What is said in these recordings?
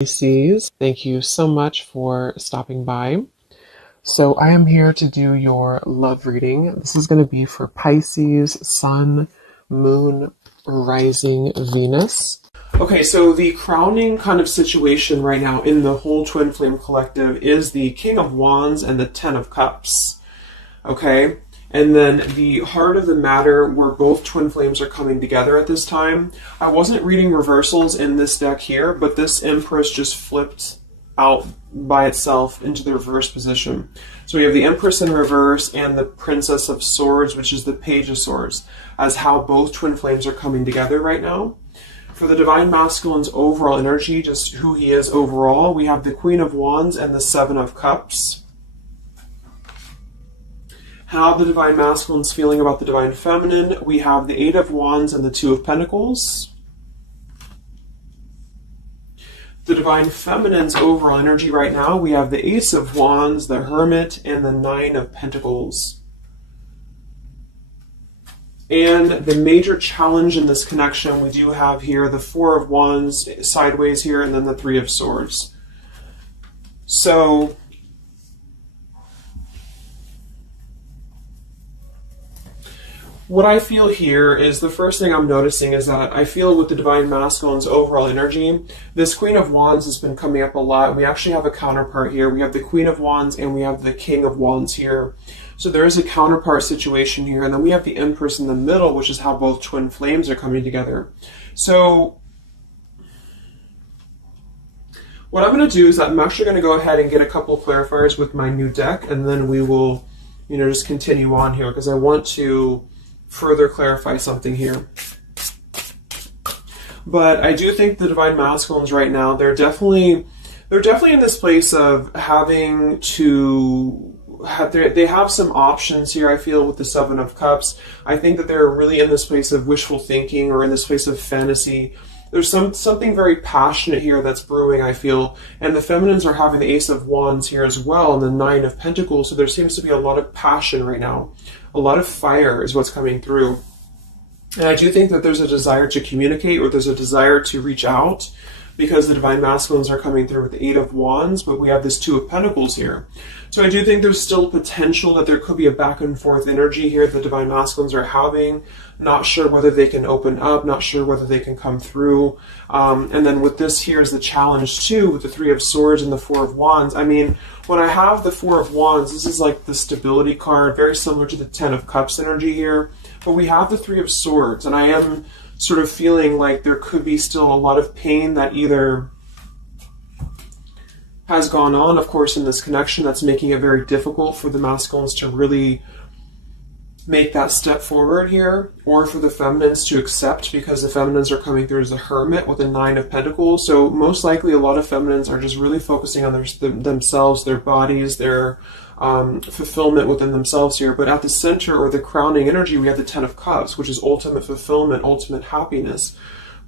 Pisces, thank you so much for stopping by. So I am here to do your love reading. This is going to be for Pisces, Sun, Moon, Rising, Venus. Okay, so the crowning kind of situation right now in the whole Twin Flame Collective is the King of Wands and the Ten of Cups. Okay, and then the heart of the matter where both twin flames are coming together at this time. I wasn't reading reversals in this deck here, but this Empress just flipped out by itself into the reverse position. So we have the Empress in reverse and the Princess of Swords, which is the Page of Swords, as how both twin flames are coming together right now. For the Divine Masculine's overall energy, just who he is overall, we have the Queen of Wands and the Seven of Cups. How the Divine Masculine's feeling about the Divine Feminine, we have the Eight of Wands and the Two of Pentacles. The Divine Feminine's overall energy right now, we have the Ace of Wands, the Hermit, and the Nine of Pentacles. And the major challenge in this connection, we do have here the Four of Wands sideways here, and then the Three of Swords. So what I feel here is the first thing I'm noticing is that I feel with the Divine Masculine's overall energy, this Queen of Wands has been coming up a lot. We actually have a counterpart here. We have the Queen of Wands and we have the King of Wands here. So there is a counterpart situation here. And then we have the Empress in the middle, which is how both twin flames are coming together. So what I'm going to do is I'm actually going to go ahead and get a couple of clarifiers with my new deck. And then we will, just continue on here because I want to further clarify something here. But I do think the Divine Masculines right now, they're definitely in this place of having to have they have some options here. I feel with the Seven of Cups, I think that they're really in this place of wishful thinking or in this place of fantasy. There's something very passionate here that's brewing, I feel. And the feminines are having the Ace of Wands here as well and the Nine of Pentacles. So there seems to be a lot of passion right now. A lot of fire is what's coming through. And I do think that there's a desire to communicate or there's a desire to reach out because the Divine Masculines are coming through with the Eight of Wands, but we have this Two of Pentacles here. So I do think there's still potential that there could be a back and forth energy here the Divine Masculines are having. Not sure whether they can open up, not sure whether they can come through. And then with this here is the challenge too, with the Three of Swords and the Four of Wands. I mean, when I have the Four of Wands, this is like the stability card, very similar to the Ten of Cups energy here. But we have the Three of Swords, and I am sort of feeling like there could be still a lot of pain that either has gone on, of course, in this connection that's making it very difficult for the masculines to really make that step forward here, or for the feminines to accept because the feminines are coming through as the Hermit with the Nine of Pentacles. So most likely a lot of feminines are just really focusing on themselves, their bodies, their fulfillment within themselves here. But at the center or the crowning energy, we have the Ten of Cups, which is ultimate fulfillment, ultimate happiness.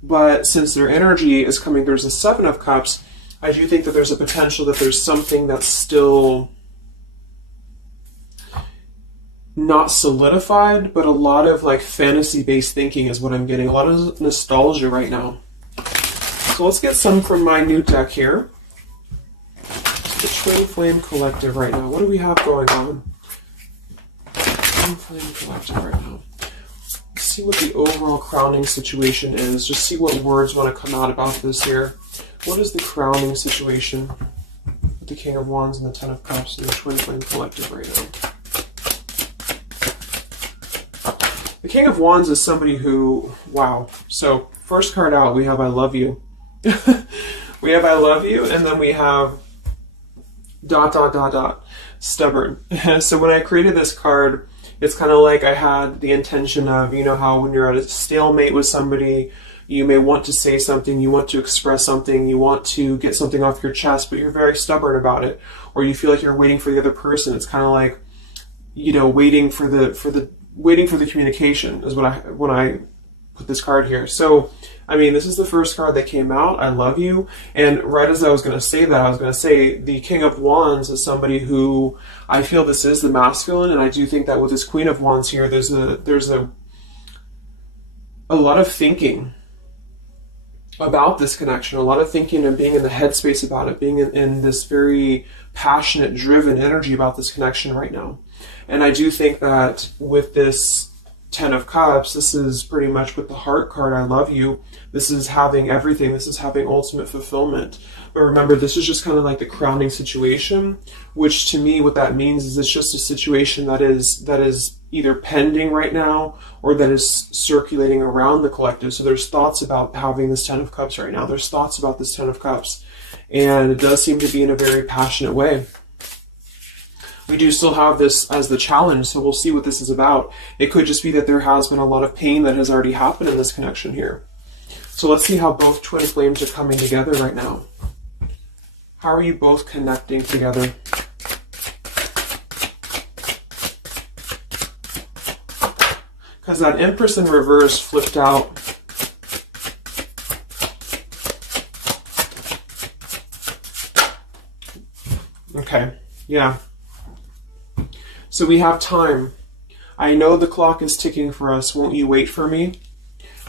But since their energy is coming through as the Seven of Cups, I do think that there's a potential that there's something that's still not solidified, but a lot of like fantasy-based thinking is what I'm getting. A lot of nostalgia right now. So let's get some from my new deck here. The Twin Flame Collective right now. What do we have going on? Twin Flame Collective right now. Let's see what the overall crowning situation is. Just see what words want to come out about this here. What is the crowning situation with the King of Wands and the Ten of Cups and the Twin Flame Collective right now? The King of Wands is somebody who, wow. So first card out, we have I love you. We have I love you, and then we have ... stubborn. So when I created this card, it's kind of like I had the intention of, how when you're at a stalemate with somebody, you may want to say something, you want to express something, you want to get something off your chest, but you're very stubborn about it, or you feel like you're waiting for the other person. It's kind of like, waiting for the communication is when I put this card here. So, I mean, this is the first card that came out, I love you. And right as I was going to say that, I was going to say the King of Wands is somebody who I feel this is the masculine. And I do think that with this Queen of Wands here, there's a lot of thinking about this connection, a lot of thinking and being in the headspace about it, being in this very passionate, driven energy about this connection right now. And I do think that with this Ten of Cups, this is pretty much with the heart card, I love you. This is having everything. This is having ultimate fulfillment. But remember, this is just kind of like the crowning situation, which to me, what that means is it's just a situation that is either pending right now or that is circulating around the collective. So there's thoughts about having this Ten of Cups right now. There's thoughts about this Ten of Cups. And it does seem to be in a very passionate way. We do still have this as the challenge, so we'll see what this is about. It could just be that there has been a lot of pain that has already happened in this connection here. So let's see how both twin flames are coming together right now. How are you both connecting together? Because that Empress in reverse flipped out. Okay, yeah. So we have time. I know the clock is ticking for us. Won't you wait for me?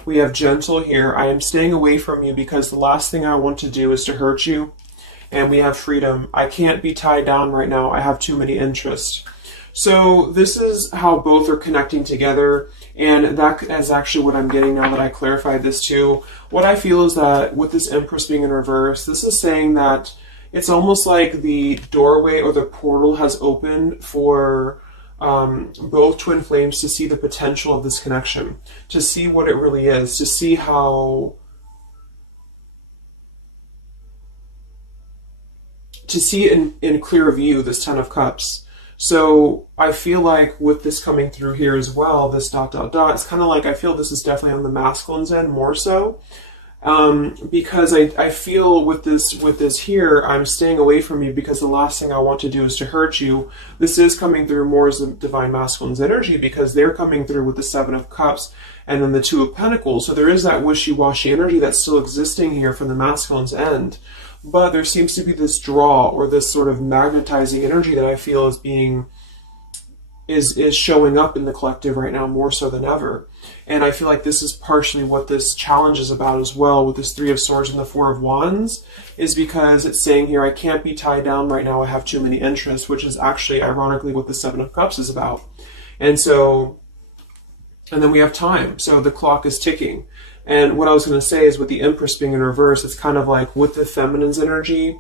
We have gentle here. I am staying away from you because the last thing I want to do is to hurt you. And we have freedom. I can't be tied down right now. I have too many interests. So this is how both are connecting together. And that is actually what I'm getting now that I clarified this too. What I feel is that with this Empress being in reverse, this is saying that it's almost like the doorway or the portal has opened for both twin flames to see the potential of this connection, to see what it really is, to see how, to see it in clear view, this Ten of Cups. So I feel like with this coming through here as well, this dot, dot, dot, it's kind of like I feel this is definitely on the masculine's end more so. Because I feel with this here, I'm staying away from you because the last thing I want to do is to hurt you. This is coming through more as the Divine Masculine's energy because they're coming through with the Seven of Cups and then the Two of Pentacles. So there is that wishy-washy energy that's still existing here from the masculine's end. But there seems to be this draw or this sort of magnetizing energy that I feel is being is showing up in the collective right now more so than ever. And I feel like this is partially what this challenge is about as well with this Three of Swords and the Four of Wands, is because it's saying here, I can't be tied down right now, I have too many interests, which is actually ironically what the Seven of Cups is about. And then we have time. So the clock is ticking. And what I was going to say is with the Empress being in reverse, it's kind of like with the feminine's energy,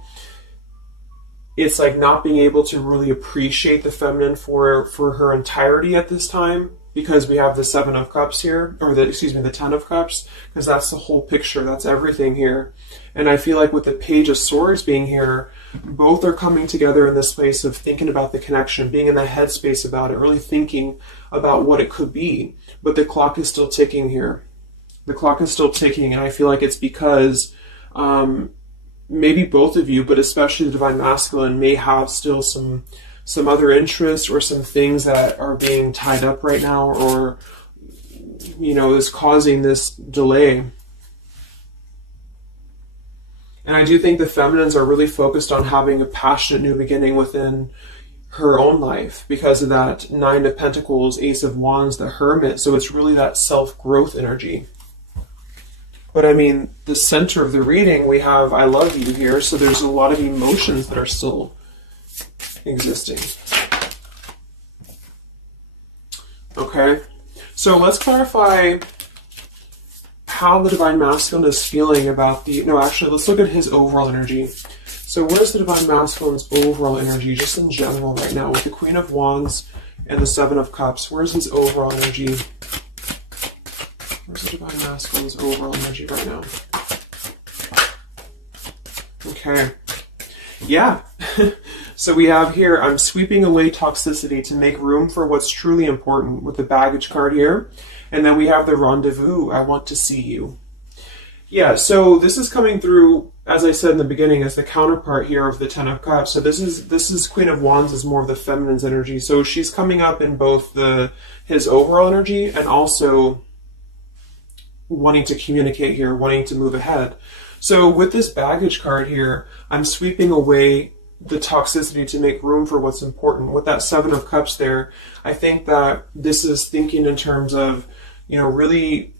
it's like not being able to really appreciate the feminine for her entirety at this time, because we have the Seven of Cups here, or the Ten of Cups, because that's the whole picture, that's everything here. And I feel like with the Page of Swords being here, both are coming together in this place of thinking about the connection, being in the headspace about it, really thinking about what it could be. But the clock is still ticking here. The clock is still ticking, and I feel like it's because maybe both of you, but especially the Divine Masculine, may have still some other interests or some things that are being tied up right now, or, you know, is causing this delay. And I do think the feminines are really focused on having a passionate new beginning within her own life because of that Nine of Pentacles, Ace of Wands, the Hermit. So it's really that self-growth energy. But I mean, the center of the reading, we have I love you here, so there's a lot of emotions that are still existing. Okay, so let's clarify how the Divine Masculine is feeling about let's look at his overall energy. So where's the Divine Masculine's overall energy, just in general right now, with the Queen of Wands and the Seven of Cups? Where's his overall energy? Where's the Divine Masculine's overall energy right now? Okay. Yeah. So we have here, I'm sweeping away toxicity to make room for what's truly important, with the Baggage card here. And then we have the Rendezvous, I want to see you. Yeah, so this is coming through, as I said in the beginning, as the counterpart here of the Ten of Cups. So this is Queen of Wands is more of the feminine's energy. So she's coming up in both his overall energy and also wanting to communicate here, wanting to move ahead. So with this Baggage card here, I'm sweeping away the toxicity to make room for what's important. With that Seven of Cups there, I think that this is thinking in terms of, really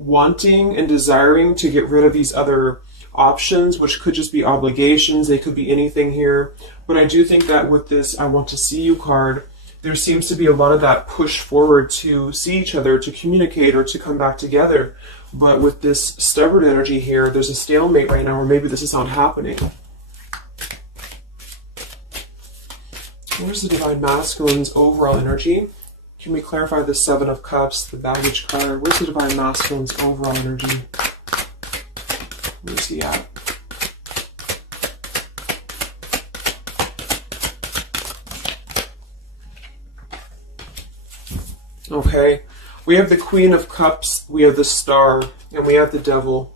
wanting and desiring to get rid of these other options, which could just be obligations. They could be anything here. But I do think that with this I want to see you card, there seems to be a lot of that push forward to see each other, to communicate, or to come back together. But with this stubborn energy here, there's a stalemate right now, or maybe this is not happening. Where's the Divine Masculine's overall energy? Can we clarify the Seven of Cups, the baggage card? Where's the Divine Masculine's overall energy? Where's he at? Okay, we have the Queen of Cups, we have the Star, and we have the Devil.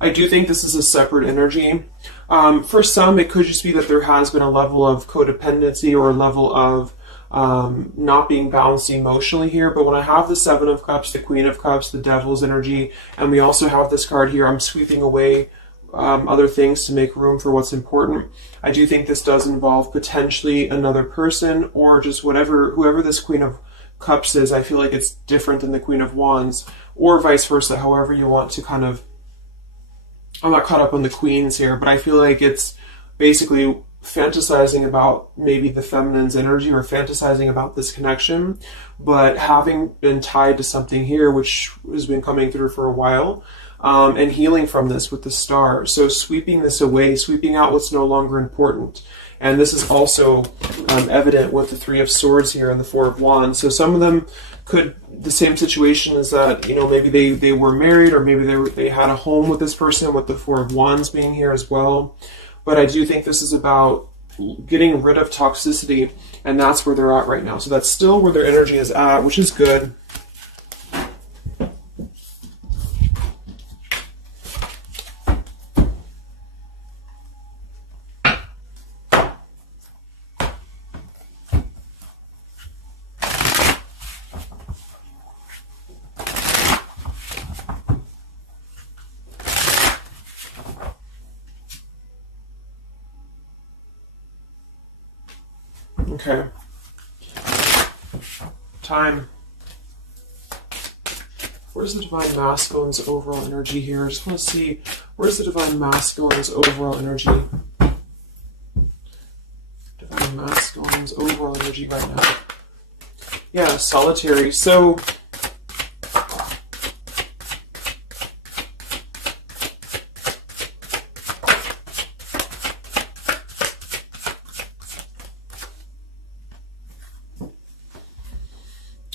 I do think this is a separate energy. For some, it could just be that there has been a level of codependency or a level of not being balanced emotionally here. But when I have the Seven of Cups, the Queen of Cups, the Devil's energy, and we also have this card here, I'm sweeping away other things to make room for what's important. I do think this does involve potentially another person, or just whoever this Queen of Cups is. I feel like it's different than the Queen of Wands, or vice versa, however you want to kind of... I'm not caught up on the queens here, but I feel like it's basically fantasizing about maybe the feminine's energy, or fantasizing about this connection, but having been tied to something here which has been coming through for a while, and healing from this with the Star. So sweeping this away, sweeping out what's no longer important. And this is also evident with the Three of Swords here and the Four of Wands. So some of them could, the same situation is that, you know, maybe they were married, or maybe they had a home with this person, with the Four of Wands being here as well. But I do think this is about getting rid of toxicity, and that's where they're at right now. So that's still where their energy is at, which is good. Okay. Time. Where's the Divine Masculine's overall energy here? I just want to see, where's the Divine Masculine's overall energy? Divine Masculine's overall energy right now. Yeah, solitary. So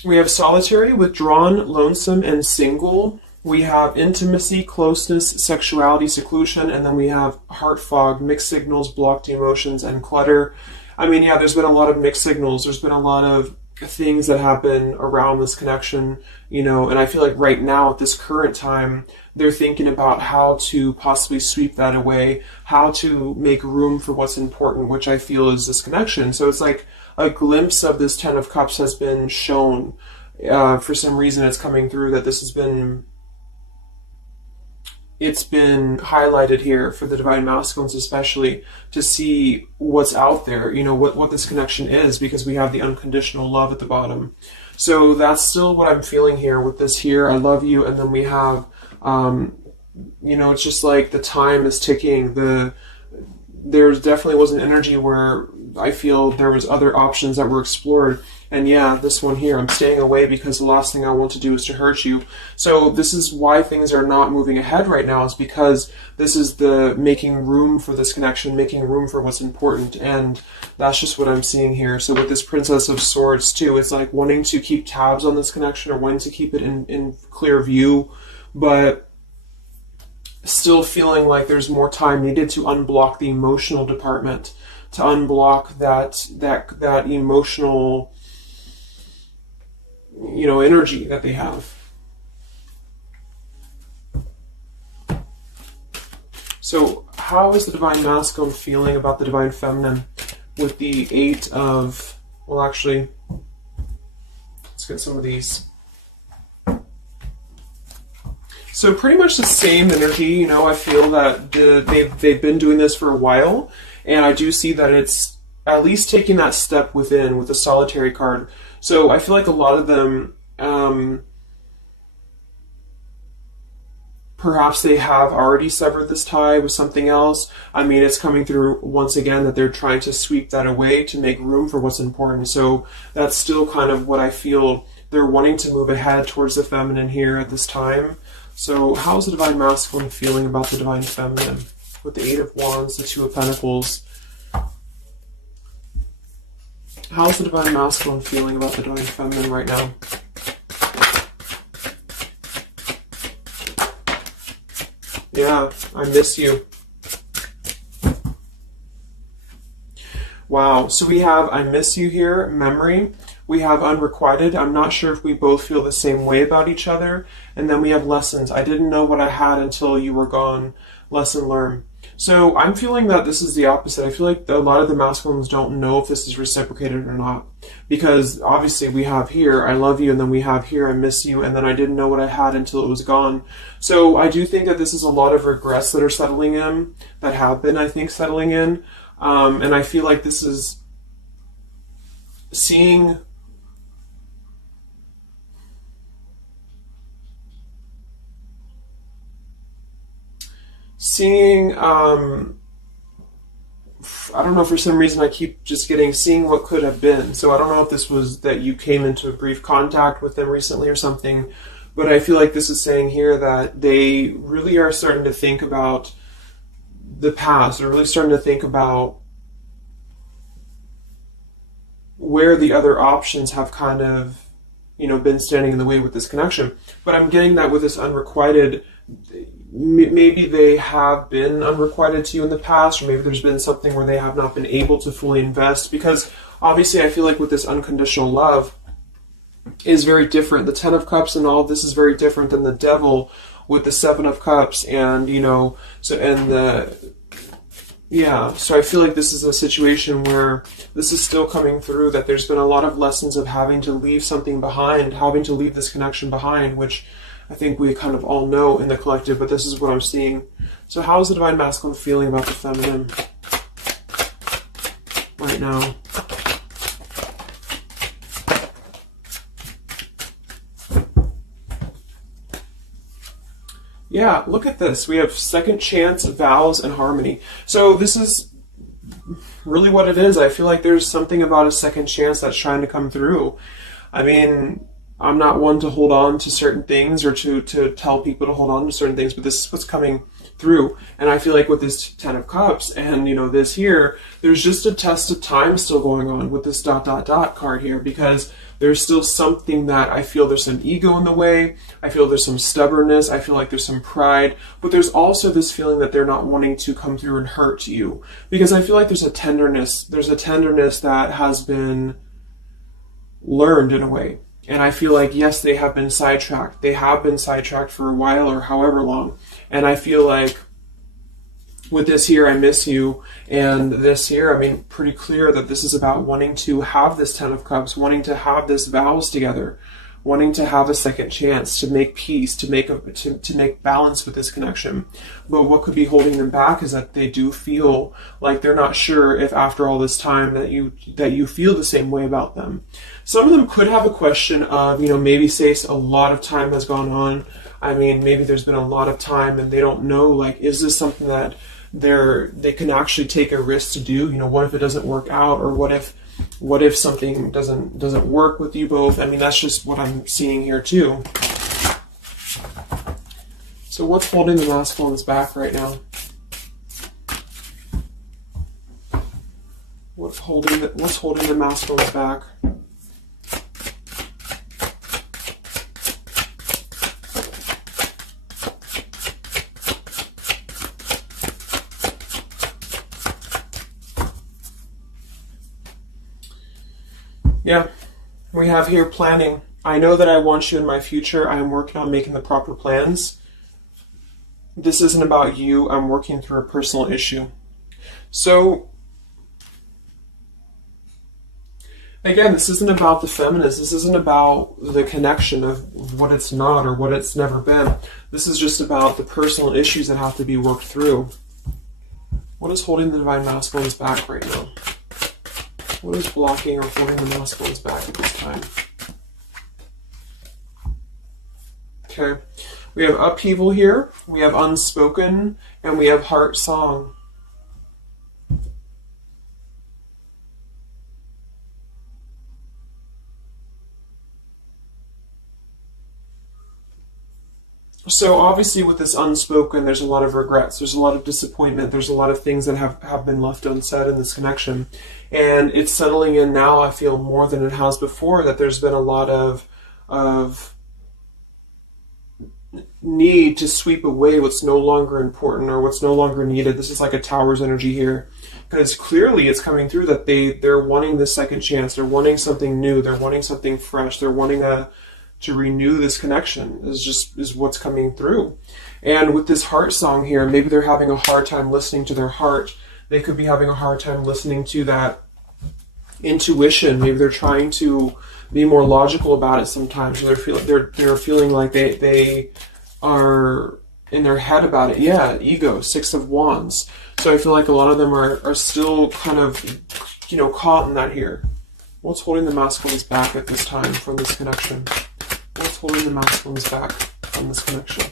we have solitary, withdrawn, lonesome, and single. We have intimacy, closeness, sexuality, seclusion, and then we have heart fog, mixed signals, blocked emotions, and clutter. I mean, yeah, there's been a lot of mixed signals. There's been a lot of things that happen around this connection, you know, and I feel like right now at this current time, they're thinking about how to possibly sweep that away, how to make room for what's important, which I feel is this connection. So it's like a glimpse of this Ten of Cups has been shown. For some reason it's coming through that this has been, it's been highlighted here for the Divine Masculines especially, to see what's out there, you know, what this connection is, because we have the unconditional love at the bottom. So that's still what I'm feeling here with this here, I love you, and then we have, you know, it's just like the time is ticking. There definitely was an energy where I feel there was other options that were explored. And yeah, this one here, I'm staying away because the last thing I want to do is to hurt you. So this is why things are not moving ahead right now, is because this is the making room for this connection, making room for what's important. And that's just what I'm seeing here. So with this Princess of Swords too, it's like wanting to keep tabs on this connection, or wanting to keep it in clear view, but still feeling like there's more time needed to unblock the emotional department, to unblock that emotional, you know, energy that they have. So how is the Divine Masculine feeling about the Divine Feminine with the Eight of, well, actually, let's get some of these. So pretty much the same energy, you know. I feel that they've been doing this for a while, and I do see that it's at least taking that step within with the solitary card. So I feel like a lot of them, perhaps they have already severed this tie with something else. I mean, it's coming through once again that they're trying to sweep that away to make room for what's important. So that's still kind of what I feel. They're wanting to move ahead towards the feminine here at this time. So how's the Divine Masculine feeling about the Divine Feminine? With the Eight of Wands, the Two of Pentacles. How's the Divine Masculine feeling about the Divine Feminine right now? Yeah, I miss you. Wow, so we have I miss you here, memory. We have unrequited. I'm not sure if we both feel the same way about each other. And then we have lessons. I didn't know what I had until you were gone. Lesson learned. So I'm feeling that this is the opposite. I feel like a lot of the masculines don't know if this is reciprocated or not. Because obviously we have here, I love you, and then we have here, I miss you, and then I didn't know what I had until it was gone. So I do think that this is a lot of regrets that are settling in, that have been, I think, settling in. And I feel like this is seeing I don't know, for some reason I keep just seeing what could have been. So I don't know if this was that you came into a brief contact with them recently or something, but I feel like this is saying here that they really are starting to think about the past. They're really starting to think about where the other options have kind of, been standing in the way with this connection. But I'm getting that with this unrequited, maybe they have been unrequited to you in the past, or maybe there's been something where they have not been able to fully invest, because obviously I feel like with this unconditional love is very different. The Ten of Cups and all of this is very different than the Devil with the Seven of Cups, and so I feel like this is a situation where this is still coming through, that there's been a lot of lessons of having to leave something behind, having to leave this connection behind, which I think we kind of all know in the collective, but this is what I'm seeing. So how is the Divine Masculine feeling about the feminine right now? Yeah, look at this. We have second chance, vows, and harmony. So this is really what it is. I feel like there's something about a second chance that's trying to come through. I mean, I'm not one to hold on to certain things or to tell people to hold on to certain things, but this is what's coming through. And I feel like with this Ten of Cups and, this here, there's just a test of time still going on with this ... card here, because there's still something that I feel there's some ego in the way. I feel there's some stubbornness. I feel like there's some pride, but there's also this feeling that they're not wanting to come through and hurt you, because I feel like there's a tenderness that has been learned in a way. And I feel like, yes, they have been sidetracked. They have been sidetracked for a while or however long. And I feel like with this here, I miss you, and this here, I mean, pretty clear that this is about wanting to have this Ten of Cups, wanting to have this vows together, wanting to have a second chance to make peace, to make balance with this connection. But what could be holding them back is that they do feel like they're not sure if after all this time that you feel the same way about them. Some of them could have a question of, maybe say a lot of time has gone on. I mean, maybe there's been a lot of time and they don't know, like, is this something that they can actually take a risk to do? What if it doesn't work out, or what if something doesn't work with you both? I mean, that's just what I'm seeing here too. So what's holding the masculines back right now? What's holding the masculines back? Yeah, we have here planning. I know that I want you in my future. I am working on making the proper plans. This isn't about you. I'm working through a personal issue. So, again, this isn't about the feminist. This isn't about the connection of what it's not or what it's never been. This is just about the personal issues that have to be worked through. What is holding the Divine Masculines back right now? What is blocking or holding the masculines back at this time? Okay. We have upheaval here. We have unspoken. And we have heart song. So obviously with this unspoken, there's a lot of regrets, there's a lot of disappointment, there's a lot of things that have been left unsaid in this connection. And it's settling in now, I feel, more than it has before, that there's been a lot of need to sweep away what's no longer important or what's no longer needed. This is like a Tower's energy here. Because clearly it's coming through that they're wanting this second chance, they're wanting something new, they're wanting something fresh, they're wanting to renew this connection is what's coming through. And with this heart song here, maybe they're having a hard time listening to their heart. They could be having a hard time listening to that intuition. Maybe they're trying to be more logical about it sometimes. Or they're feeling like they are in their head about it. Yeah, ego, 6 of Wands. So I feel like a lot of them are still kind of, caught in that here. What's holding the masculines back at this time from this connection? What's holding the masculines back from this connection?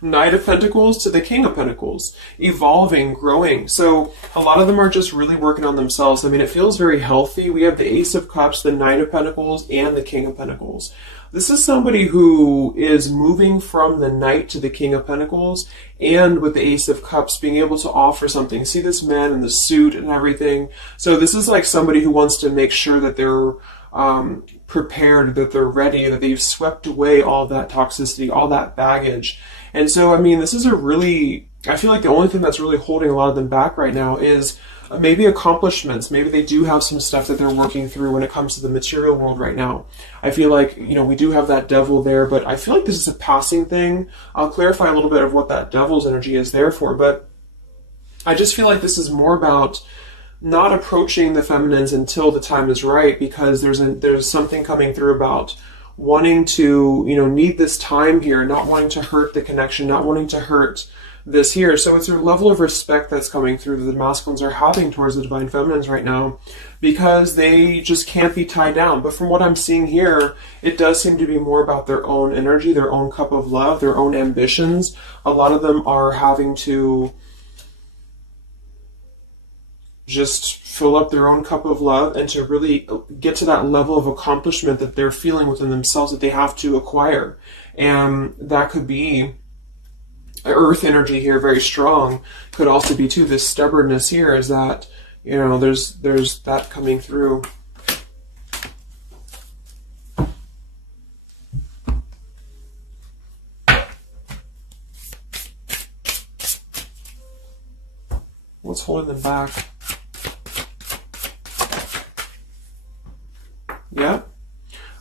Knight of Pentacles to the King of Pentacles. Evolving, growing. So a lot of them are just really working on themselves. I mean, it feels very healthy. We have the Ace of Cups, the Knight of Pentacles, and the King of Pentacles. This is somebody who is moving from the Knight to the King of Pentacles, and with the Ace of Cups being able to offer something. See this man in the suit and everything. So this is like somebody who wants to make sure that they're prepared, that they're ready, that they've swept away all that toxicity, all that baggage. And so, I mean, this is I feel like the only thing that's really holding a lot of them back right now is maybe accomplishments. Maybe they do have some stuff that they're working through when it comes to the material world right now. I feel like, we do have that devil there, but I feel like this is a passing thing. I'll clarify a little bit of what that devil's energy is there for, but I just feel like this is more about not approaching the feminines until the time is right, because there's something coming through about wanting to, need this time here, not wanting to hurt the connection, not wanting to hurt this here. So it's a level of respect that's coming through that the masculines are having towards the divine feminines right now, because they just can't be tied down. But from what I'm seeing here, it does seem to be more about their own energy, their own cup of love, their own ambitions. A lot of them are having to just fill up their own cup of love and to really get to that level of accomplishment that they're feeling within themselves that they have to acquire. And that could be earth energy here, very strong. Could also be too this stubbornness here, is that, there's that coming through. What's holding them back? Yeah.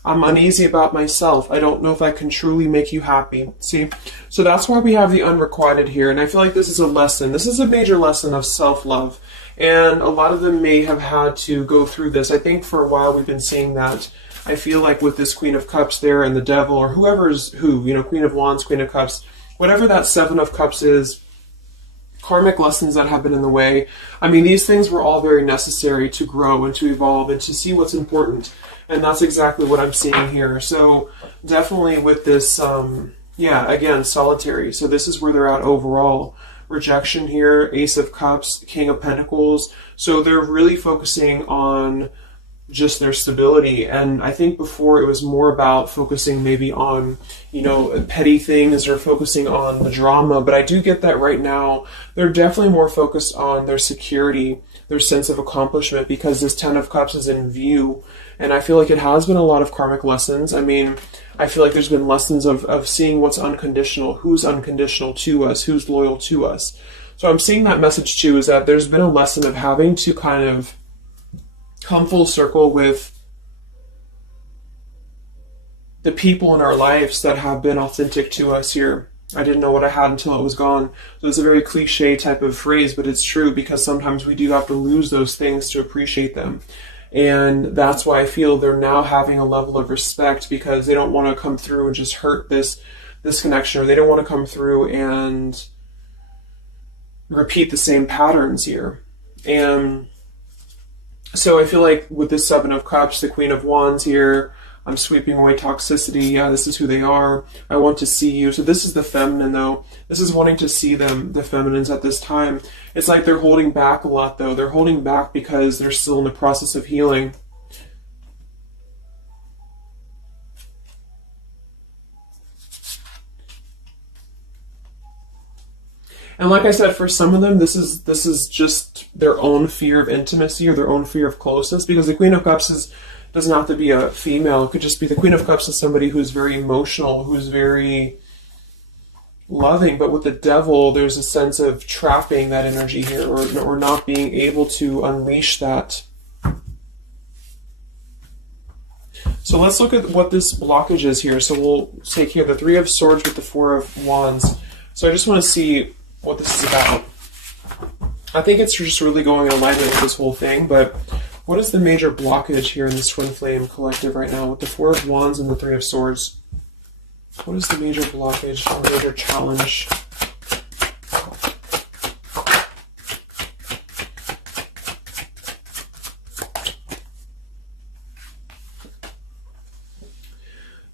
I'm uneasy about myself. I don't know if I can truly make you happy. See? So that's why we have the unrequited here. And I feel like this is a lesson. This is a major lesson of self-love. And a lot of them may have had to go through this. I think for a while we've been seeing that. I feel like with this Queen of Cups there and the Devil, or whoever's who, Queen of Wands, Queen of Cups, whatever that Seven of Cups is, karmic lessons that have been in the way. I mean, these things were all very necessary to grow and to evolve and to see what's important. And that's exactly what I'm seeing here. So definitely with this, again, solitary. So this is where they're at overall. Rejection here, Ace of Cups, King of Pentacles. So they're really focusing on just their stability. And I think before it was more about focusing maybe on, petty things or focusing on the drama. But I do get that right now they're definitely more focused on their security, their sense of accomplishment, because this Ten of Cups is in view. And I feel like it has been a lot of karmic lessons. I mean, I feel like there's been lessons of seeing what's unconditional, who's unconditional to us, who's loyal to us. So I'm seeing that message too, is that there's been a lesson of having to kind of come full circle with the people in our lives that have been authentic to us here. I didn't know what I had until it was gone. So it's a very cliche type of phrase, but it's true, because sometimes we do have to lose those things to appreciate them. And that's why I feel they're now having a level of respect, because they don't want to come through and just hurt this this connection, or they don't want to come through and repeat the same patterns here. And so I feel like with this Seven of Cups, the Queen of Wands here, I'm sweeping away toxicity. Yeah, this is who they are. I want to see you. So this is the feminine, though. This is wanting to see them, the feminines at this time. It's like they're holding back a lot, though. They're holding back because they're still in the process of healing. And like I said, for some of them, this is just their own fear of intimacy or their own fear of closeness, because the Queen of Cups doesn't have to be a female. It could just be the Queen of Cups is somebody who's very emotional, who's very loving. But with the Devil, there's a sense of trapping that energy here, or not being able to unleash that. So let's look at what this blockage is here. So we'll take here the Three of Swords with the Four of Wands. So I just want to see what this is about. I think it's just really going in alignment with this whole thing, but what is the major blockage here in this Twin Flame collective right now with the Four of Wands and the Three of Swords? What is the major blockage or major challenge?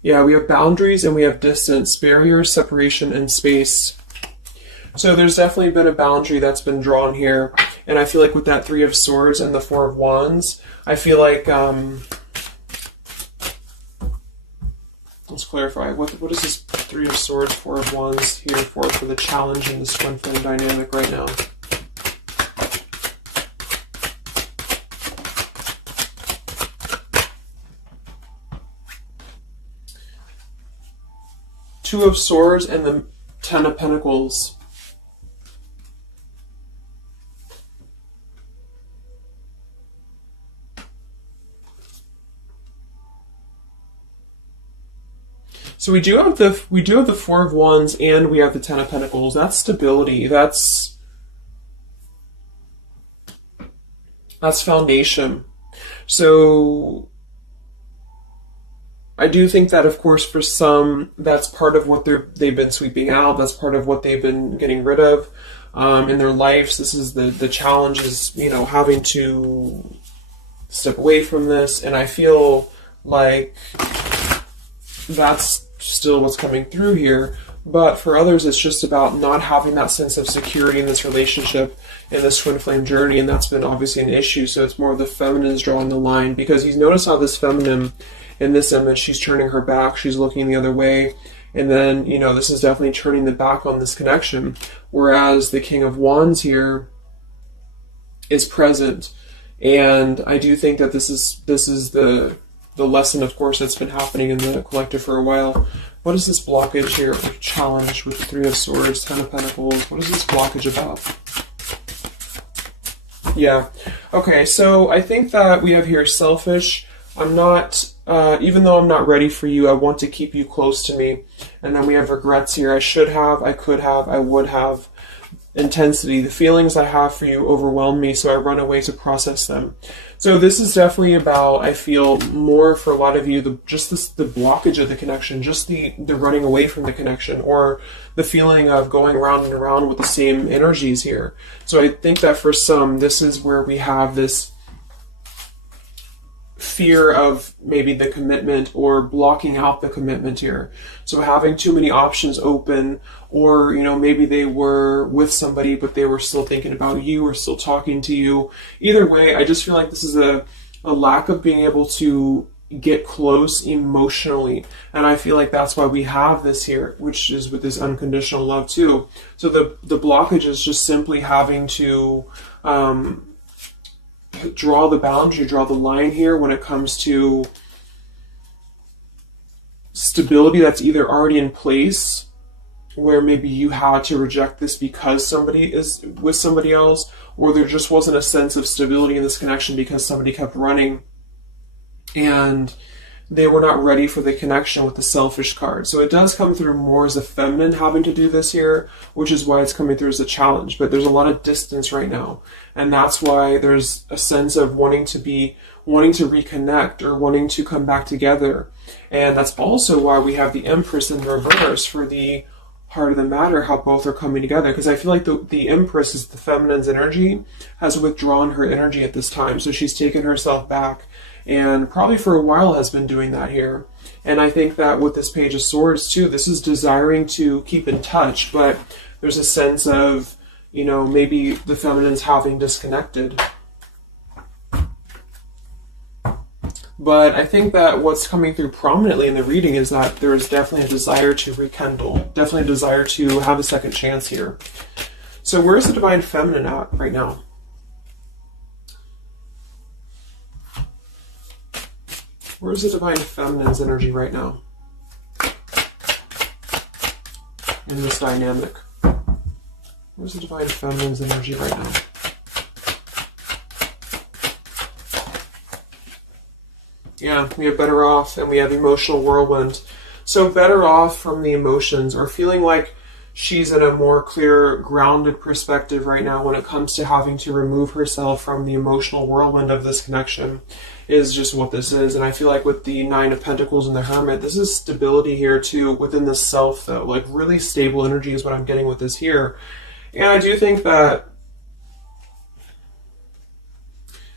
Yeah, we have boundaries and we have distance, barriers, separation, and space. So there's definitely been a boundary that's been drawn here. And I feel like with that Three of Swords and the Four of Wands, I feel like, let's clarify, what is this Three of Swords, Four of Wands here for the challenge in this Twin Flame dynamic right now? Two of Swords and the Ten of Pentacles. So we do have the Four of Wands and we have the Ten of Pentacles. That's stability. That's foundation. So I do think that, of course, for some, that's part of what they've been sweeping out. That's part of what they've been getting rid of in their lives. This is the challenge is, having to step away from this. And I feel like that's still what's coming through here. But for others, it's just about not having that sense of security in this relationship, in this Twin Flame journey. And that's been obviously an issue. So it's more of the feminines drawing the line, because you notice how this feminine in this image, she's turning her back, she's looking the other way, and then, this is definitely turning the back on this connection, whereas the King of Wands here is present. And I do think that this is the lesson, of course, that's been happening in the collective for a while. What is this blockage here, or challenge with the Three of Swords, Ten of Pentacles? What is this blockage about? Yeah. Okay, so I think that we have here selfish. I'm not, even though I'm not ready for you, I want to keep you close to me. And then we have regrets here. I should have, I could have, I would have. Intensity. The feelings I have for you overwhelm me, so I run away to process them. So this is definitely about, I feel, more for a lot of you, the blockage of the connection, just the running away from the connection, or the feeling of going around and around with the same energies here. So I think that for some, this is where we have this fear of maybe the commitment, or blocking out the commitment here. So having too many options open, or maybe they were with somebody but they were still thinking about you or still talking to you. Either way, I just feel like this is a lack of being able to get close emotionally, and I feel like that's why we have this here, which is with this unconditional love too. So the blockage is just simply having to draw the boundary, draw the line here when it comes to stability that's either already in place, where maybe you had to reject this because somebody is with somebody else, or there just wasn't a sense of stability in this connection because somebody kept running and they were not ready for the connection with the selfish card. So it does come through more as a feminine having to do this here, which is why it's coming through as a challenge. But there's a lot of distance right now, and that's why there's a sense of wanting to be wanting to reconnect or wanting to come back together. And that's also why we have the Empress in reverse for the heart of the matter, how both are coming together. Because I feel like the Empress is the feminine's energy, has withdrawn her energy at this time. So she's taken herself back, and probably for a while has been doing that here. And I think that with this Page of Swords too, this is desiring to keep in touch, but there's a sense of, you know, maybe the feminine's having disconnected. But I think that what's coming through prominently in the reading is that there is definitely a desire to rekindle, definitely a desire to have a second chance here. So where's the Divine Feminine at right now? Where's the Divine Feminine's energy right now in this dynamic? Where's the Divine Feminine's energy right now? Yeah, we have Better Off and we have Emotional Whirlwind. So Better Off from the emotions, or feeling like she's in a more clear, grounded perspective right now when it comes to having to remove herself from the emotional whirlwind of this connection, is just what this is. And I feel like with the Nine of Pentacles and the Hermit, this is stability here too within the self though. Like really stable energy is what I'm getting with this here. And I do think that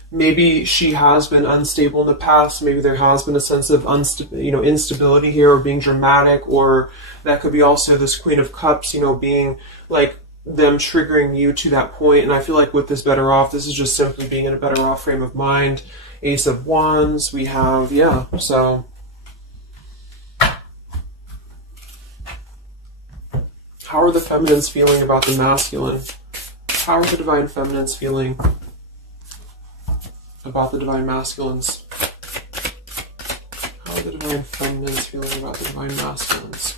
maybe she has been unstable in the past. Maybe there has been a sense of instability here, or being dramatic, or that could be also this Queen of Cups, you know, being like them triggering you to that point. And I feel like with this Better Off, this is just simply being in a better off frame of mind. Ace of Wands, we have, yeah, so how are the feminines feeling about the masculine? How are the Divine Feminines feeling about the Divine Masculines? How are the Divine Feminines feeling about the Divine Masculines?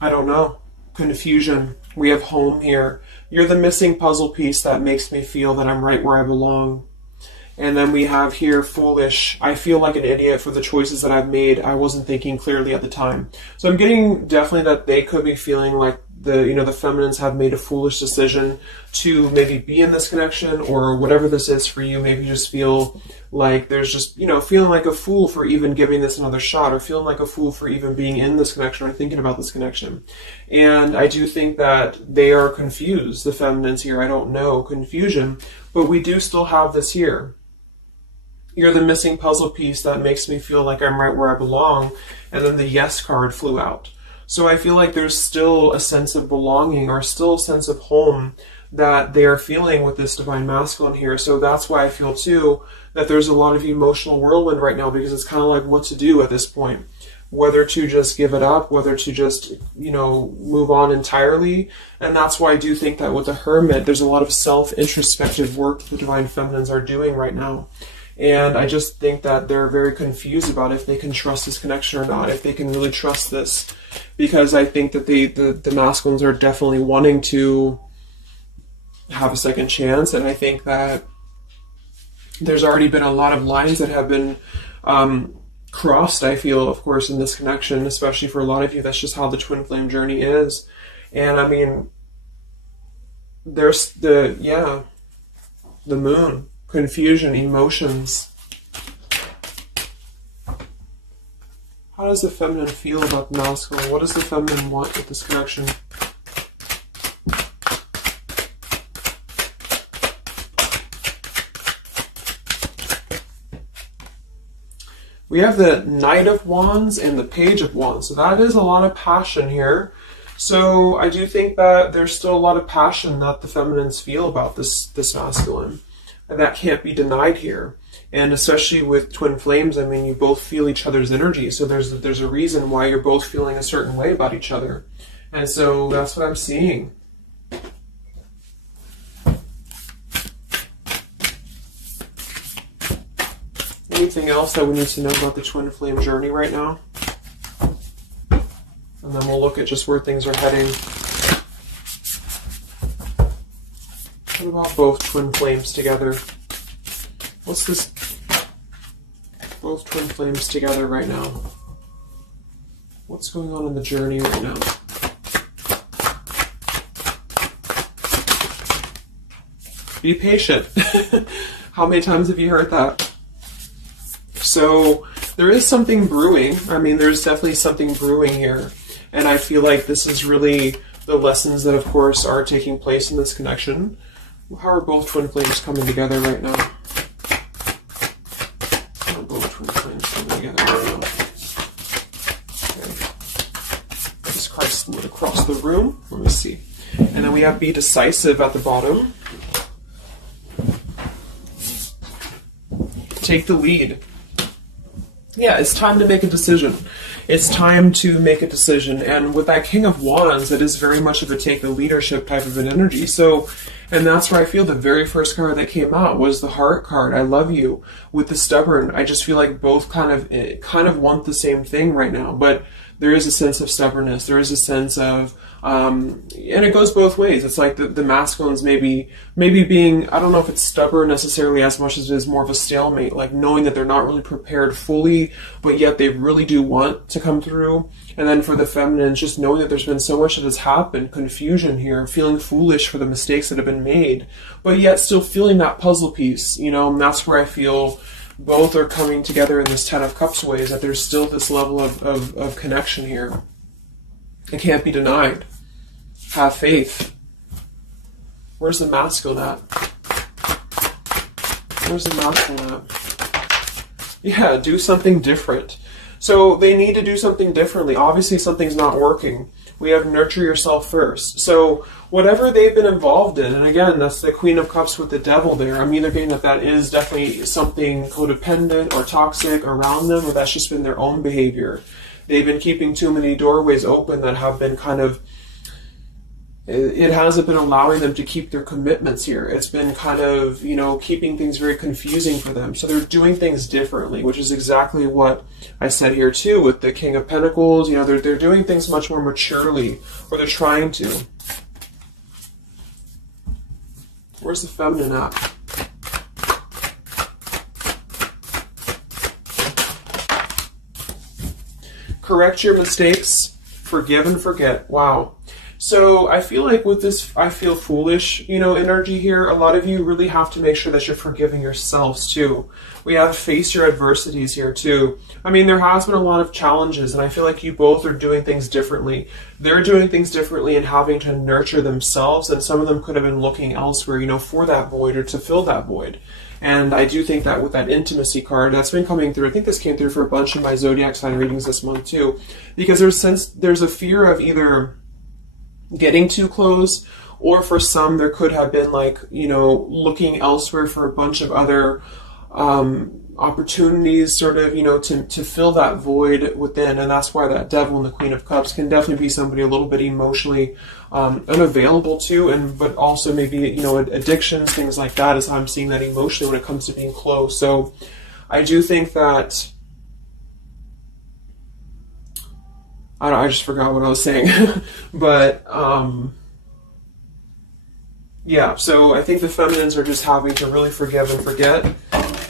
I don't know. Confusion. We have Home here. You're the missing puzzle piece that makes me feel that I'm right where I belong. And then we have here Foolish. I feel like an idiot for the choices that I've made. I wasn't thinking clearly at the time. So I'm getting definitely that they could be feeling like the feminines have made a foolish decision to maybe be in this connection, or whatever this is for you. Maybe you just feel like there's just, feeling like a fool for even giving this another shot, or feeling like a fool for even being in this connection or thinking about this connection. And I do think that they are confused, the feminines here. I don't know, confusion, but we do still have this here. You're the missing puzzle piece that makes me feel like I'm right where I belong. And then the Yes card flew out. So I feel like there's still a sense of belonging, or still a sense of home that they are feeling with this Divine Masculine here. So that's why I feel too that there's a lot of emotional whirlwind right now, because it's kind of like what to do at this point. Whether to just give it up, whether to just, move on entirely. And that's why I do think that with the Hermit, there's a lot of self-introspective work the Divine Feminines are doing right now. And I just think that they're very confused about if they can trust this connection or not, if they can really trust this. Because I think that the masculines are definitely wanting to have a second chance. And I think that there's already been a lot of lines that have been crossed, I feel, of course, in this connection, especially for a lot of you. That's just how the twin flame journey is. And I mean, there's the moon. Confusion, emotions. How does the feminine feel about the masculine? What does the feminine want with this connection? We have the Knight of Wands and the Page of Wands. So that is a lot of passion here. So I do think that there's still a lot of passion that the feminines feel about this masculine. And that can't be denied here. And especially with twin flames, I mean, you both feel each other's energy. So there's a reason why you're both feeling a certain way about each other. And so that's what I'm seeing. Anything else that we need to know about the twin flame journey right now? And then we'll look at just where things are heading. What about both twin flames together? What's this? Both twin flames together right now. What's going on in the journey right now? Be patient. How many times have you heard that? So there is something brewing. I mean, there's definitely something brewing here. And I feel like this is really the lessons that, of course, are taking place in this connection. How are both twin flames coming together right now? How are both twin flames coming together right now? Okay. Jesus Christ split across the room. Let me see. And then we have be decisive at the bottom. Take the lead. Yeah, it's time to make a decision. It's time to make a decision. And with that King of Wands, that is very much of a take the leadership type of an energy. So, and that's where I feel the very first card that came out was the Heart card. I love you. With the Stubborn, I just feel like both kind of want the same thing right now. But there is a sense of stubbornness. There is a sense of, and it goes both ways. It's like the masculines maybe being, I don't know if it's stubborn necessarily as much as it is more of a stalemate, like knowing that they're not really prepared fully, but yet they really do want to come through. And then for the feminines, just knowing that there's been so much that has happened, confusion here, feeling foolish for the mistakes that have been made, but yet still feeling that puzzle piece, you know, and that's where I feel both are coming together in this Ten of Cups way, is that there's still this level of connection here. It can't be denied. Have faith. Where's the masculine at? Where's the masculine at? Yeah, do something different. So they need to do something differently. Obviously something's not working. We have nurture yourself first. So whatever they've been involved in, and again, that's the Queen of Cups with the Devil there. I'm either getting that is definitely something codependent or toxic around them, or that's just been their own behavior. They've been keeping too many doorways open that have been kind of, it hasn't been allowing them to keep their commitments here. It's been kind of, you know, keeping things very confusing for them. So they're doing things differently, which is exactly what I said here too with the King of Pentacles. You know, they're doing things much more maturely, or they're trying to. Where's the feminine at? Correct your mistakes, forgive and forget. Wow. So I feel like with this, I feel foolish, you know, energy here. A lot of you really have to make sure that you're forgiving yourselves too. We have to face your adversities here too. I mean, there has been a lot of challenges, and I feel like you both are doing things differently. They're doing things differently and having to nurture themselves, and some of them could have been looking elsewhere, you know, for that void or to fill that void. And I do think that with that intimacy card, that's been coming through. I think this came through for a bunch of my zodiac sign readings this month too, because there's a fear of either getting too close, or for some there could have been like, you know, looking elsewhere for a bunch of other opportunities, sort of, you know, to fill that void within. And that's why that Devil and the Queen of Cups can definitely be somebody a little bit emotionally unavailable to, and but also maybe, you know, addictions, things like that, is how I'm seeing that emotionally when it comes to being close. So I do think that I just forgot what I was saying. But, yeah, so I think the feminines are just having to really forgive and forget,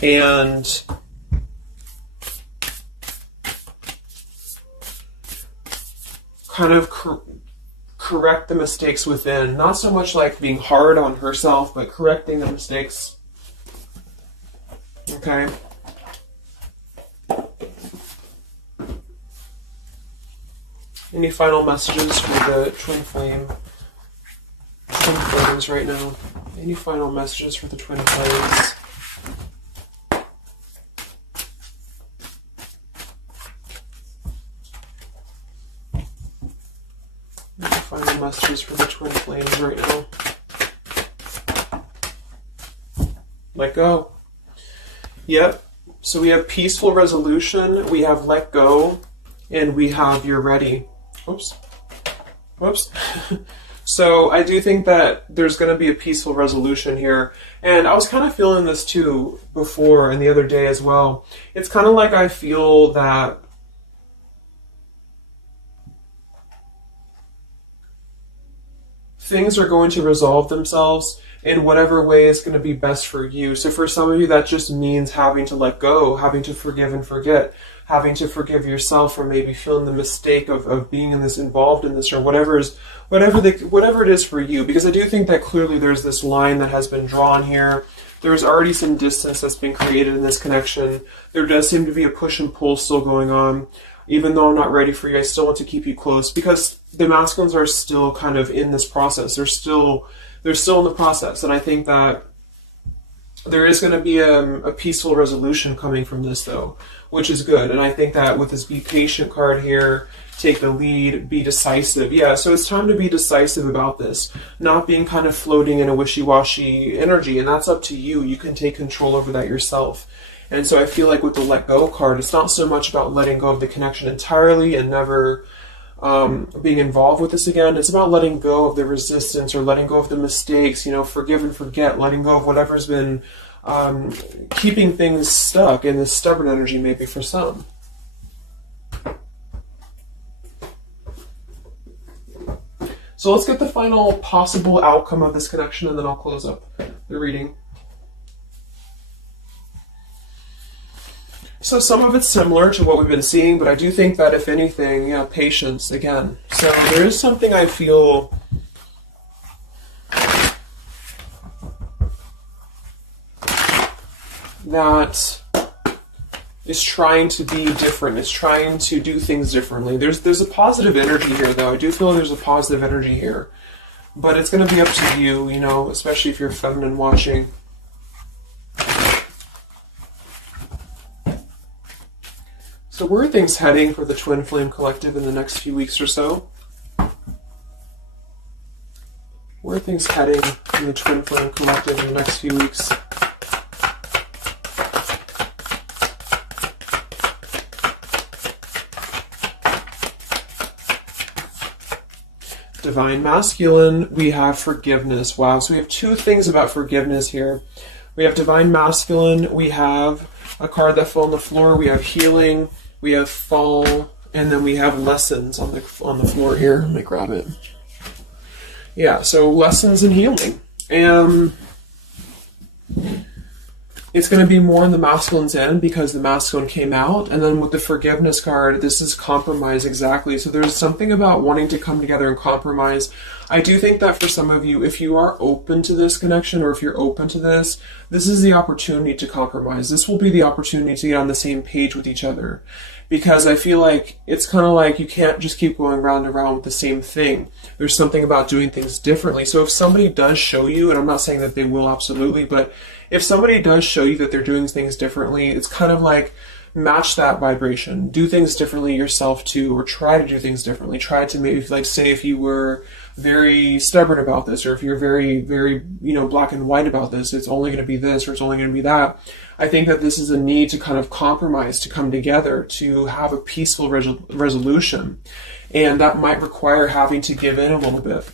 and kind of correct the mistakes within. Not so much like being hard on herself, but correcting the mistakes. Okay? Any final messages for the twin flames right now? Any final messages for the twin flames? Any final messages for the twin flames right now? Let go. Yep. So we have peaceful resolution, we have let go, and we have you're ready. Whoops. So I do think that there's going to be a peaceful resolution here. And I was kind of feeling this too before and the other day as well. It's kind of like I feel that things are going to resolve themselves. in whatever way is going to be best for you. So for some of you, that just means having to let go, having to forgive and forget, having to forgive yourself for maybe feeling the mistake of being in this, involved in this, or whatever it is for you. Because I do think that clearly there's this line that has been drawn here. There's already some distance that's been created in this connection. There does seem to be a push and pull still going on. Even though I'm not ready for you, I still want to keep you close, because the masculines are still kind of in this process. They're still in the process. And I think that there is going to be a peaceful resolution coming from this, though, which is good. And I think that with this be patient card here, take the lead, be decisive. Yeah, so it's time to be decisive about this, not being kind of floating in a wishy-washy energy. And that's up to you. You can take control over that yourself. And so I feel like with the let go card, it's not so much about letting go of the connection entirely and never being involved with this again. It's about letting go of the resistance, or letting go of the mistakes, forgive and forget, letting go of whatever's been keeping things stuck in this stubborn energy, maybe for some. So let's get the final possible outcome of this connection, and then I'll close up the reading. So some of it's similar to what we've been seeing, but I do think that if anything, patience again. So there is something I feel that is trying to be different. It's trying to do things differently. There's a positive energy here, though. I do feel there's a positive energy here. But it's going to be up to you, especially if you're feminine watching. So where are things heading for the Twin Flame Collective in the next few weeks or so? Where are things heading in the Twin Flame Collective in the next few weeks? Divine Masculine, we have forgiveness. Wow, so we have two things about forgiveness here. We have Divine Masculine, we have a card that fell on the floor, we have healing, we have fall, and then we have lessons on the floor here. Let me grab it. Yeah, so lessons and healing. And it's going to be more on the masculine's end because the masculine came out. And then with the forgiveness card, this is compromise, exactly. So there's something about wanting to come together and compromise. I do think that for some of you, if you are open to this connection, or if you're open to this is the opportunity to compromise. This will be the opportunity to get on the same page with each other. Because I feel like it's kind of like you can't just keep going round and round with the same thing. There's something about doing things differently. So if somebody does show you, and I'm not saying that they will absolutely, but if somebody does show you that they're doing things differently, it's kind of like match that vibration. Do things differently yourself too, or try to do things differently. Try to maybe, like, say if you were very stubborn about this, or if you're very, very, black and white about this, it's only going to be this, or it's only going to be that. I think that this is a need to kind of compromise, to come together, to have a peaceful resolution. And that might require having to give in a little bit.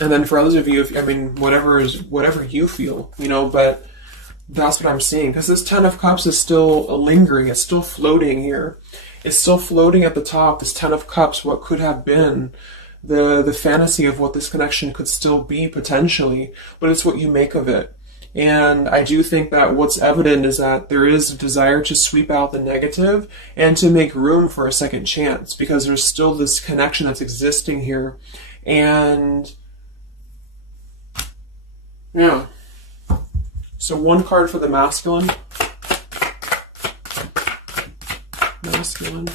And then for others of you, whatever you feel, but that's what I'm seeing. Because this Ten of Cups is still lingering. It's still floating here. It's still floating at the top. This Ten of Cups, what could have been the fantasy of what this connection could still be potentially, but it's what you make of it. And I do think that what's evident is that there is a desire to sweep out the negative and to make room for a second chance, because there's still this connection that's existing here. And yeah. So one card for the masculine. Masculine.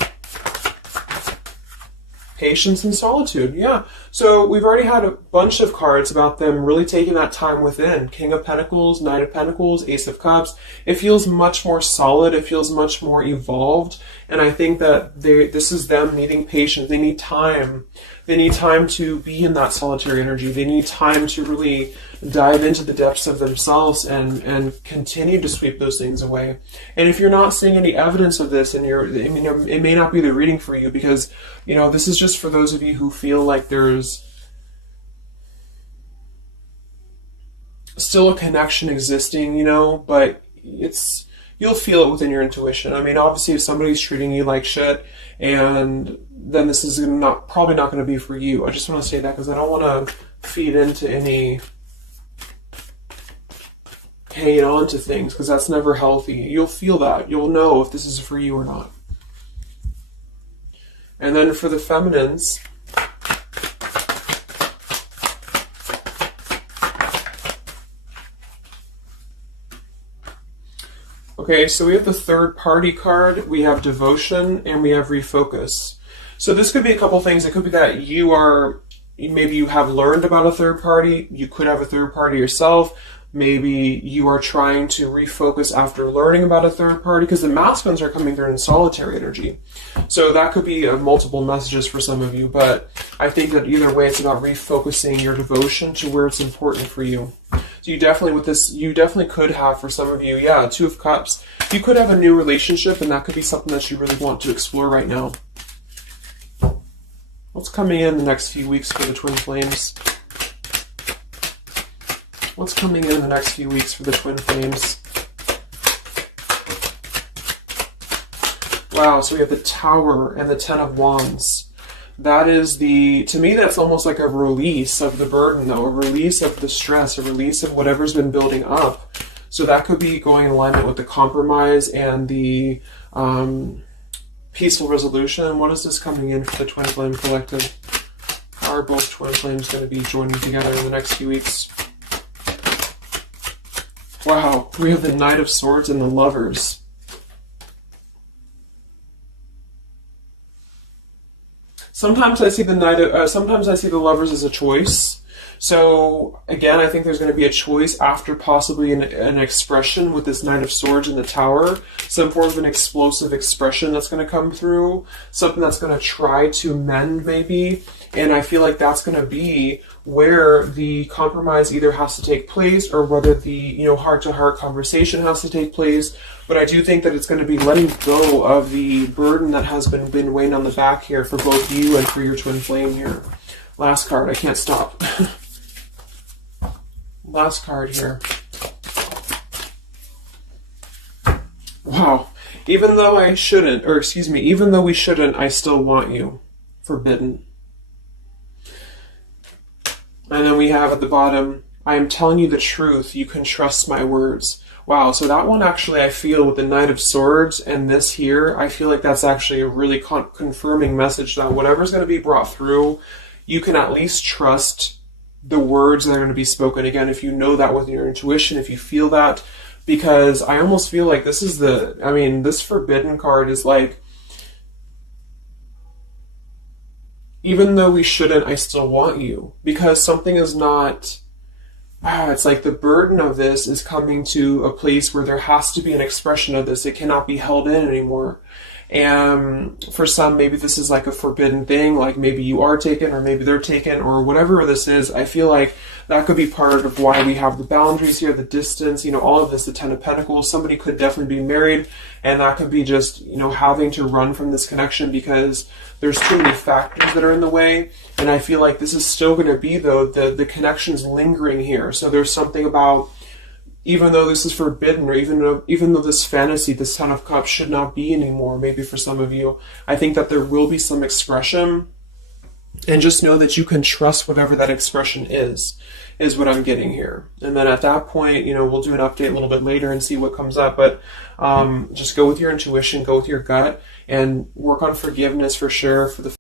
Patience and solitude. Yeah. So we've already had a bunch of cards about them really taking that time within. King of Pentacles, Knight of Pentacles, Ace of Cups. It feels much more solid. It feels much more evolved. And I think that this is them needing patience. They need time. They need time to be in that solitary energy. They need time to really dive into the depths of themselves and continue to sweep those things away. And if you're not seeing any evidence of this, and it may not be the reading for you, because, this is just for those of you who feel like there's still a connection existing, but you'll feel it within your intuition. Obviously, if somebody's treating you like shit, and then this is probably not going to be for you. I just want to say that because I don't want to feed into any hanging on to things, because that's never healthy. You'll feel that. You'll know if this is for you or not. And then for the feminines, okay, so we have the third party card, we have devotion, and we have refocus. So this could be a couple things. It could be that maybe you have learned about a third party. You could have a third party yourself. Maybe you are trying to refocus after learning about a third party, because the masculines are coming through in solitary energy. So that could be multiple messages for some of you, but I think that either way, it's about refocusing your devotion to where it's important for you. So you definitely, with this, you definitely could have, for some of you, yeah, Two of Cups. You could have a new relationship, and that could be something that you really want to explore right now. What's coming in the next few weeks for the twin flames? What's coming in the next few weeks for the twin flames? Wow, so we have the Tower and the Ten of Wands. That is to me, that's almost like a release of the burden, though, a release of the stress, a release of whatever's been building up. So that could be going in alignment with the compromise and the peaceful resolution. What is this coming in for the Twin Flame Collective? How are both Twin Flames going to be joining together in the next few weeks? Wow, we have the Knight of Swords and the Lovers. Sometimes I see sometimes I see the Lovers as a choice. So again, I think there's going to be a choice after possibly an expression with this Knight of Swords in the Tower. Some form of an explosive expression that's going to come through. Something that's going to try to mend maybe. And I feel like that's going to be where the compromise either has to take place or whether the heart-to-heart conversation has to take place. But I do think that it's going to be letting go of the burden that has been weighing on the back here for both you and for your twin flame here. Last card, I can't stop. Last card here. Wow. Even though we shouldn't, I still want you. Forbidden. And then we have at the bottom, I am telling you the truth, you can trust my words. Wow, so that one actually, I feel with the Knight of Swords and this here, I feel like that's actually a really confirming message that whatever's going to be brought through, you can at least trust the words that are going to be spoken. Again, if you know that with your intuition, if you feel that, because I almost feel like this is this Forbidden card is like, even though we shouldn't, I still want you. Because something is not, it's like the burden of this is coming to a place where there has to be an expression of this. It cannot be held in anymore. And for some, maybe this is like a forbidden thing, like maybe you are taken or maybe they're taken or whatever this is. I feel like that could be part of why we have the boundaries here, the distance, all of this, the Ten of Pentacles. Somebody could definitely be married, and that could be just, having to run from this connection because there's too many factors that are in the way. And I feel like this is still going to be, though, the connection's lingering here. So there's something about, even though this is forbidden, or even though this fantasy, this Ten of Cups should not be anymore, maybe for some of you, I think that there will be some expression, and just know that you can trust whatever that expression is what I'm getting here. And then at that point, we'll do an update a little bit later and see what comes up, but just go with your intuition, go with your gut, and work on forgiveness for sure for the